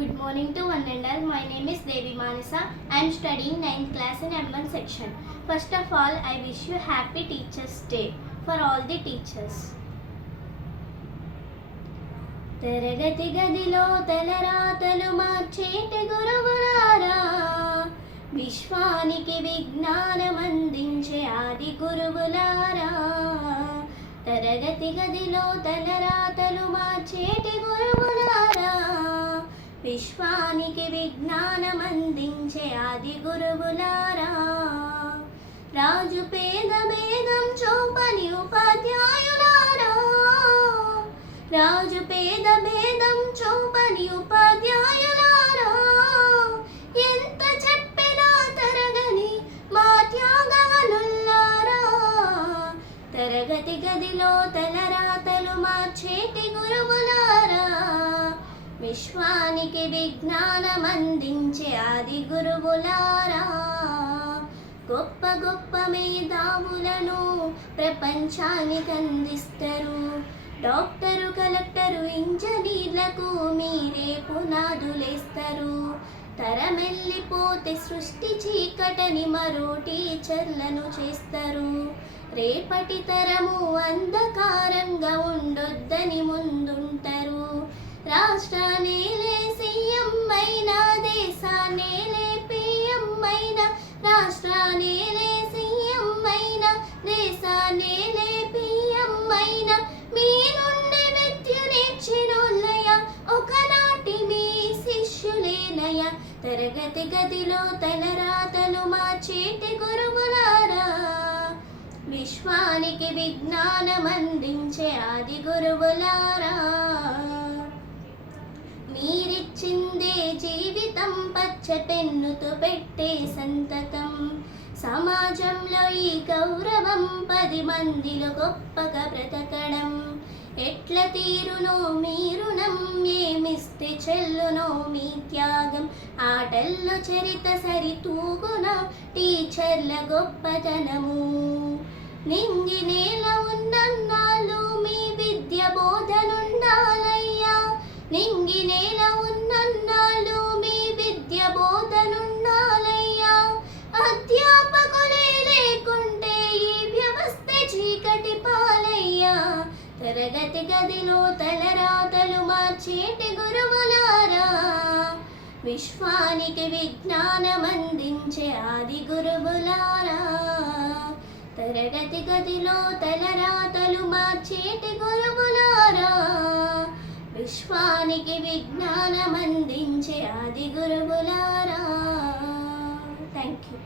Good morning to one and all. My name is Devi Manasa. I am studying 9th class in M1 section. First of all, I wish you happy Teachers' Day for all the teachers. తరగతి గదిలో తలరాతలు మార్చేటి గురువులారా, విశ్వానికి విజ్ఞానం అందించే ఆది గురువులారా. తరగతి గదిలో తలరాతలు మార్చేటి గురువులారా, విశ్వానికి విజ్ఞానం అందించే ఆది గురువులారా. రాజు పేద భేదం చూపని ఉపాధ్యాయులారా, రాజు పేద భేదం చూపని ఉపాధ్యాయులారా. ఎంత చెప్పినా తరగని మా త్యాగాలుల్లారా, తరగతి గదిలో తలరాతలు మార్చేటి గురువులారా, విశ్వానికి విజ్ఞానం అందించే ఆది గురువులారా. గొప్ప గొప్ప మేధావులను ప్రపంచానికి అందిస్తారు. డాక్టరు, కలెక్టరు, ఇంజనీర్లకు మీరే పునాదులేస్తారు. తరమెల్లిపోతే సృష్టి చీకటని మరో టీచర్లను చేస్తారు. రేపటి తరము అంధకారంగా ఉండొద్దని ముందుంటారు. రాష్ట్రాన్నేలే సీఎం అయినా, దేశాన్నేలే పీఎం అయినా, రాష్ట్రాన్నేలే సీఎం అయినా, దేశాన్నేలే పీఎం అయినా, మీ నుండి విద్య నేర్చినోళ్ళయ, ఒకనాటి మీ శిష్యులేనయ. తరగతి గదిలో తలరాతలు మార్చేటి గురువులారా, విశ్వానికి విజ్ఞానం అందించే ఆది గురువులారా. మీరిచ్చిందే జీవితం, పచ్చ పెన్నుతో పెట్టే సంతకం. సమాజంలో ఈ గౌరవం 10 మందిలో గొప్పగా బ్రతకడం. ఎట్ల తీరునో మీ రుణం, ఏమిస్తే చెల్లునో మీ త్యాగం. ఆటల్లో చరిత సరితూగున టీచర్ల గొప్పతనము. నింగి నేల ఉన్నన్నాళ్ళు మీ విద్య బోధనుండాలయ్యా, నింగి నేల ఉన్నన్నాళ్ళు మీ విద్య బోధనుండాలయ్యా. అధ్యాపకులే లేకుంటే ఈ వ్యవస్థ చీకటి పాలయ్యా. తరగతి గదిలో తలరాతలు మార్చేటి గురువులారా, విశ్వానికి విజ్ఞానం అందించే ఆది గురువులారా. తరగతి గదిలో తలరాతలు మార్చేటి గురువులారా, విశ్వానికి విజ్ఞానం అందించే ఆది గురువులారా. Thank you.